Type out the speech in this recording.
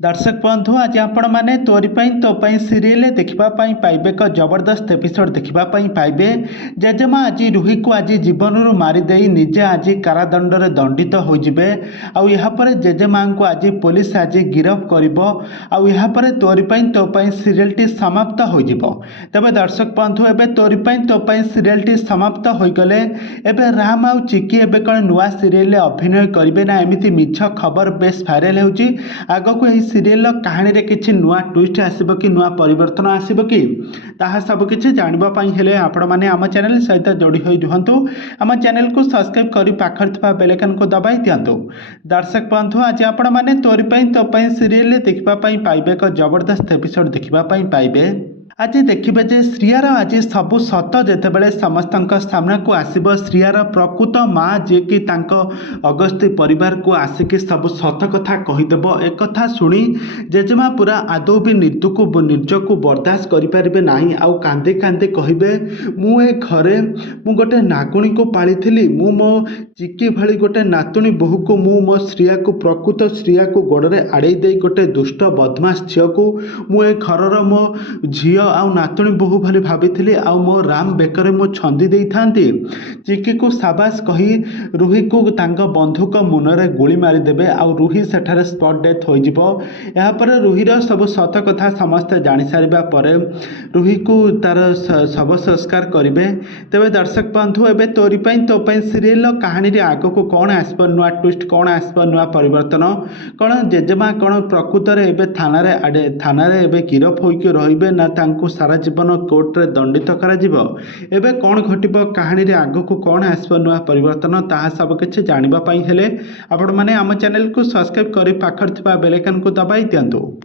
दर्शक बंधु आज आपण मैंने तोरी तो सीरियल देखा पाइबे एक जबरदस्त एपिसोड देखा पाइबे। जेजेमा आज रुही को आज जीवन रू मारिदे निजे आज कारादंड में दंडित होइजिबे। आउ यापर जेजेमा को आज पुलिस आज गिरफ कर तोरी तो सीरियल टी समाप्त हो। तेबे दर्शक बंधु एबे तोरी तो सीरियल टी समाप्त हो गले एबे राम आउ चिकी एबे कौन नुआ सीरियल अभिनय करेंगे ना एमती मिछ खबर बेस भाइराल होची। आगको सीरियल कहानी रे किछि नुआ ट्विस्ट आसीबो कि नुआ परिवर्तन आसीबो कि ताहा सब किछि जानबा पई हेले आपण माने आम चैनल सहित जोड़ी होई रुहंतु। आम चैनल को सब्सक्राइब करी पाखर थिबा बेल आइकन को दबाई दियंतु। दर्शक बंधु आज आपण माने तोरी पई सीरियल देखबा पई पाइबे एक जबरदस्त एपिसोड देखबा पई पाइबे। आज देखिए जे श्रियार आज सबू सत जितेबाला समस्त सामना को आसब श्रियार प्रकृत माँ जी कि अगस्ती परिवार को आसिकी सब सत कथा कहीदेव। एक कथा शुणी जेजेमा पूरा आदौ भी निर्ज को बर्दाश्त करें ना आउ कांदी कांदी कहे मुझे घरे मु गोटे नागुणी को पाली मु मो चिकी भाई गोटे नातुणी बोहू को मु मो श्रिया को प्रकृत श्रिया को गोड़े आड़े दे गोटे दुष्ट बदमाश झील को मुझे घर मो झी आउ नातुणी बोहू भली भाभी आउ मो राम बेकर मो छंदी दे था। चिकी को साबास कही रुही को बंधुक मुनरे गोली मारिदेवे आउ रुही सेठारे स्पॉट डेथ होपर रुहीर सब सत कथा समस्ते जानी सारिबा परे रुही को तार शव संस्कार करेंगे। तेबे दर्शक बंधु एबे तोरी तो सीरियल कहानी रे आग को कौन आसब नुआ ट्विस्ट कौन आसब नुआ परिवर्तन कौन जेजेमा कौन प्रकृत में थाना रे गिरफ होइके रहिबे ना तांको सारा जीवन कोर्ट रे दंडित करा जिवो। एबे कौन घटिबो कहानी रे आग को कौन आसब नुआ परिवर्तन ताहा सब किछि जानिबा पई हेले आपण माने आम चैनल को सब्सक्राइब करी पाखर थिबा बेल आइकन को दबाई दियंतु।